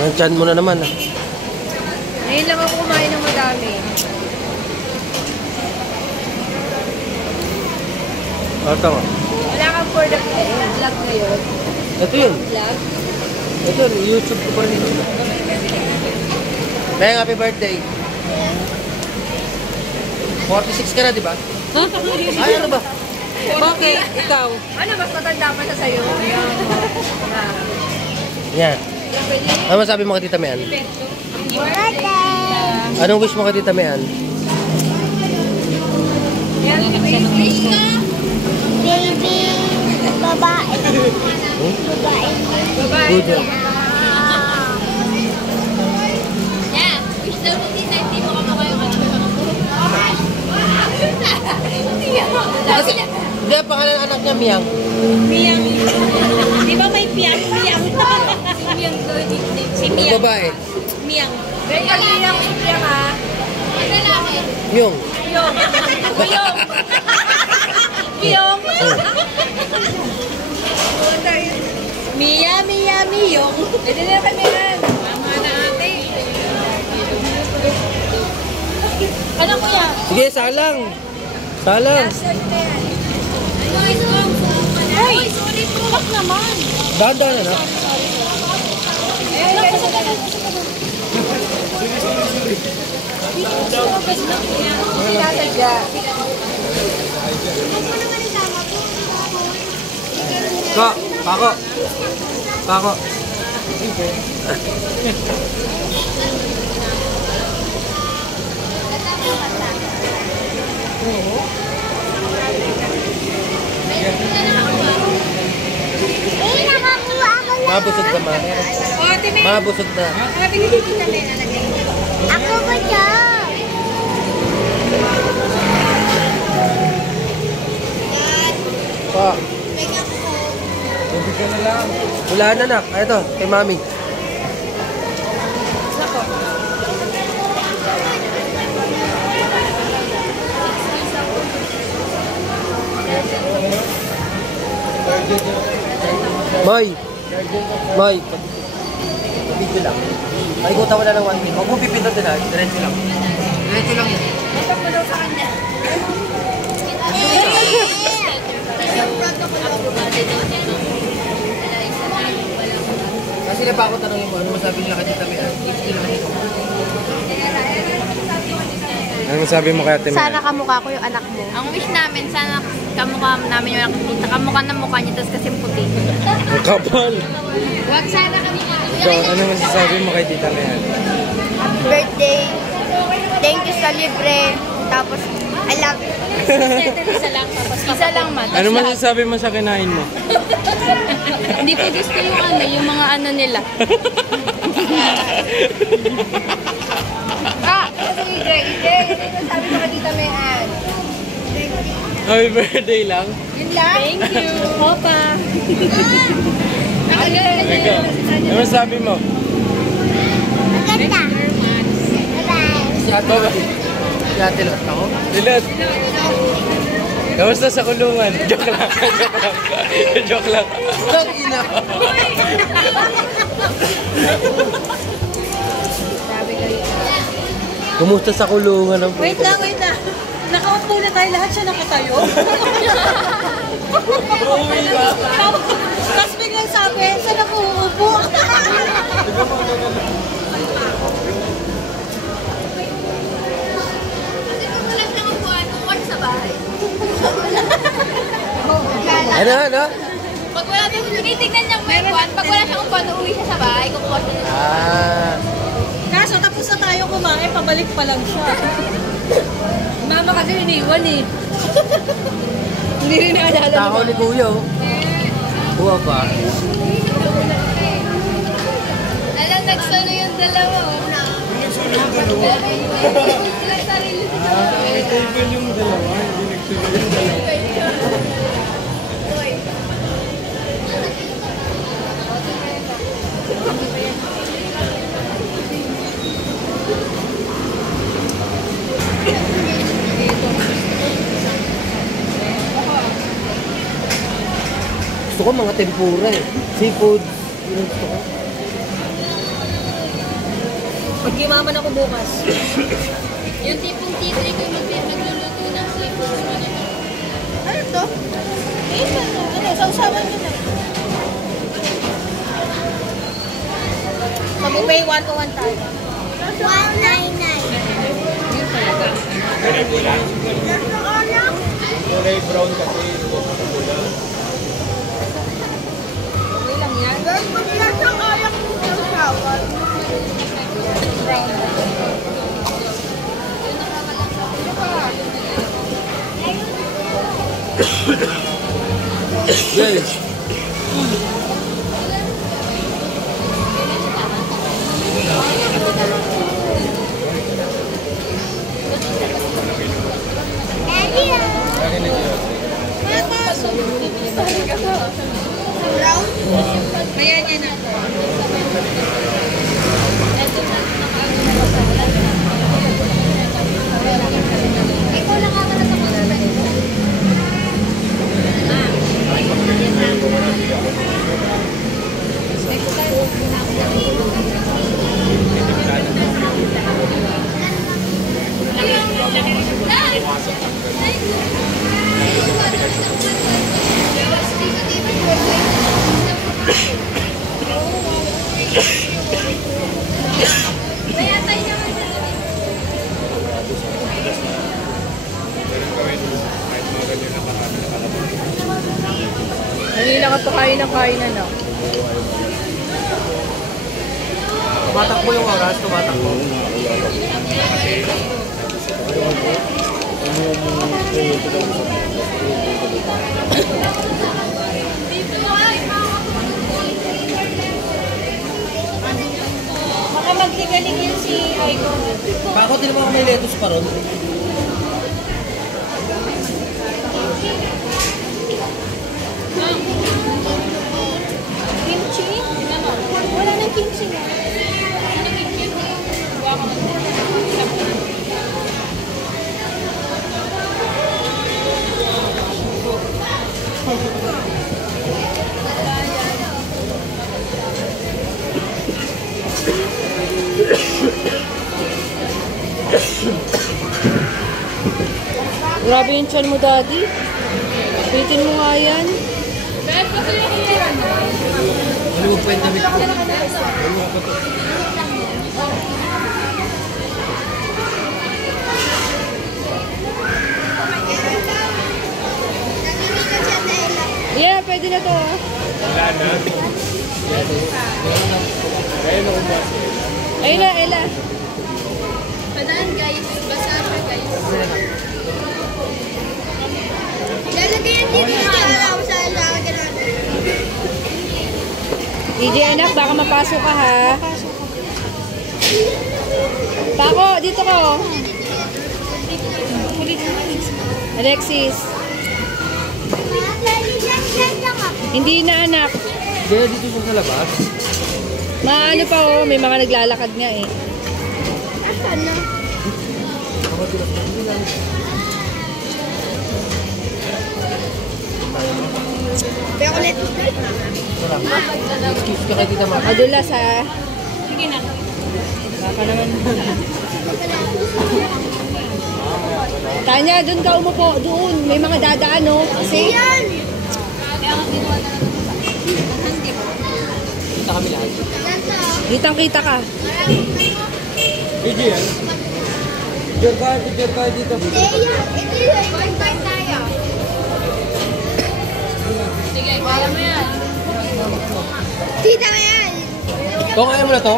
Ang tiyan mo na naman. Ngayon lang ako kumain ng madami. Ito nga. Wala kang for the vlog ngayon. Ito yun. Vlog? Ito yun. YouTube ko pa rin. Beng, happy birthday. 46 ka na, di ba? Ay, ano ba? Okay, ikaw. Ano, mas matanda pa siya sa'yo? Yan. Ano masabi mo kay Tita Mean? Anong wish mo kay Tita Mean? Baby, babae. Babae. Good. Yeah, wish daw mo din hindi mo kamukha yung anak mo. Hindi, pangalan ng anak niya, Miyang. Miyang. Di ba may Miyang? Miyang. Si Miyang doon. Si Miyang. Babae. Miyang. Kaya Miyang, Miyang ha? Lalaki. Miyong. Miyong. Miyong. Miyong. Mia, Mia, Miyong. Hindi na kami yan. Mama na ate. Ano kuya? Sige, salang. Salang. Ay, sorry po. Wag naman. Dahan-dahan na na. Hindi nasadya. Pako. Pako. Mabusog ka, ma. Mabusog na. Ako ba siya? Pa. Tubig ka na lang. Wala na, nak. Ito, kay mami. Moy! Moy! Video lang. Maligutan mo na ng 1 minute. Huwag mo pipindutin ha. Diretso lang. Diretso lang yan. Ito mo daw sa kanya. Kasi na pa ako tanongin mo, ano masabi nila kay Tita Mean? Ano masabi mo kay Ate Mean? Sana kamukha ko yung anak mo. Ang wish namin, sana kamukha namin yung anak kita. Kamukha na mukha niya, tapos kasi puti. Ang kapal! Huwag sana kami. So, ano masasabi mo kay Tita Mean? Happy birthday. Thank you sa libre. Tapos, I love you. Isa lang man. Ano masasabi mo sa kinain mo? Hindi ko gusto yung mga ano nila. Sige, Gray. Sabi ko kay Tita Mean. Happy birthday lang? Yun lang? Thank you. Opa. Ikaw, ano masasabi mo? Thank you very much. Si Ate ba? Si Ate Lot ako? Dilot! Kamusta sa kulungan? Joke lang. Joke lang. Ang ina. Kumusta sa kulungan? Wait lang. Nakaupo na tayo lahat, siya nakatayo. Tapos biglang sabi, saan ako uupo? Ano? Pag wala daw, tinitignan niyang may buwan. Pag wala siyang upuan, uuwi siya sa bahay. Kukuha siya ng Kaso tapos na tayo kumain, pabalik pa lang siya. Mama kasi iniwan eh. Hindi rin naalala. Tako ni Kuya, oh. Kuha pa. Alam, nagsalo yung dalawa. May table yung dalawa, hindi nagsulat yung dalawa. Gusto ko mga tempura eh. Seafood. Yun gusto ko. Pag-imaman ako bukas. Yung tipong titri ko magluluto ng seafood. Ano to? Ano, sausawan nyo na. Sa buffet, 1-to-1 tayo. 199. Kulay brown kasi. Okay lang yan. Guys, maglasang alak mo sa shower. Yes. Brown? Ayan yan na. Ikaw lang ako na sa mga Kanina ka to kain ng kain ano. Tumatakbo yung oras, tumatakbo. Baka magsigaling yun si Aiko. Bakit din mo may lettuce pa ron? Kimchi? Wala nang kimchi na. Grabe yung chan mo, Daddy. Pitin mo nga yan. Maluwag pa yung damit ko. Maluwag pa to. Yeah, pwede na to. Wala na. Ayun ako ba? Ayun na, Ella. Padaan guys, basa pa guys. Lalagay yan dito na alaw sa lalagyan natin. DJ anak, baka mapasok ka ha. Pako, dito ka oh. Alexis. Hindi na anak. Kaya dito siya sa labas. Maano pa oh, may mga naglalakad nga eh. Asan na? Pero ulit. Excuse ka kay Tita Maki. Madulas ha. Sige na. Baka naman. Tanya, doon ka umupo. Doon. May mga dadaan oh. Kasi Yan! Kita kami lahat. ditang kita ka. AJ yan. Picture ka dito. Leia, ito yung bye-bye tayo. Sige, kaya mo yan. Tita ka yan! Ito, kaya mo na to?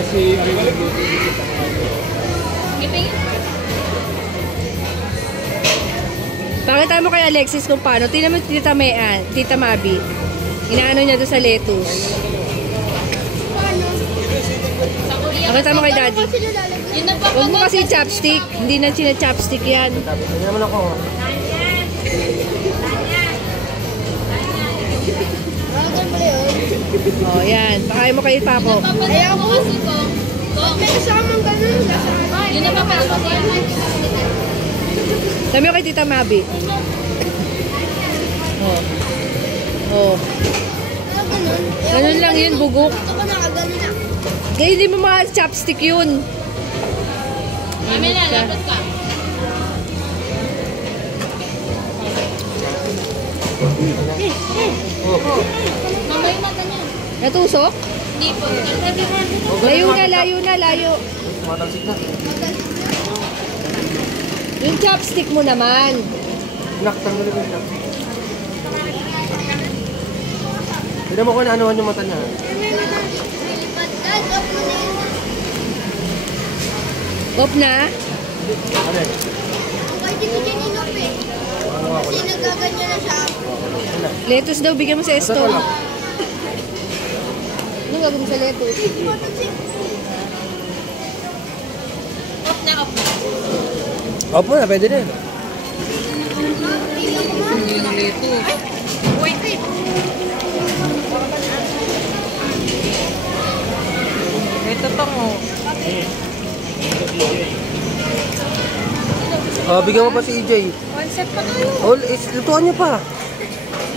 Kasi Giting? Pakita mo kay Alexis kung paano. Tingnan mo Tita Mayan, Tita Mabi. Inaano niya doon sa lettuce. Paano? Pakita mo kay daddy. Sila lalagyan. Yun ang Huwag mo kasi chopstick. Hindi na chopstick yan. Tapos, hindi naman ako. Lalagyan mo yun. Oh, yan. Pakain mo kay Papo. Ayaw ko. May kasamang ganun. Yun ang papanood ko siya. Sabi mo kay Tita Mabi. Oh. Oh. Ah, ganun. Ganun lang yun, bugok. Gusto ko nakaganon na. Kaya hindi mo chopstick yun. Mami na, dapat ka. Mama yung mata niya. Natusok? Hindi po. Layo na, layo na, layo. Matalsik na. Yung chopstick mo naman. Tanggalin ko siya. Tignan mo kung ano yung mata niya. Dad, off mo na yun. Off na? Ano eh? Kahit hindi siya ninop eh. Kasi nagaganyan na siya. Lettuce daw, bigyan mo sa Ito esto. lang. Anong gagawin sa lettuce? Off na, off na. Opo na, pwede na. Wait, wait. Ito tong Bigyan mo pa si EJ. concept pa tayo. Lutuan niyo pa.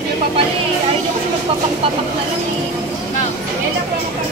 Hindi pa pala eh. Ayaw niyo kasi magpapak-papak na lang eh. Kailan pa ako pa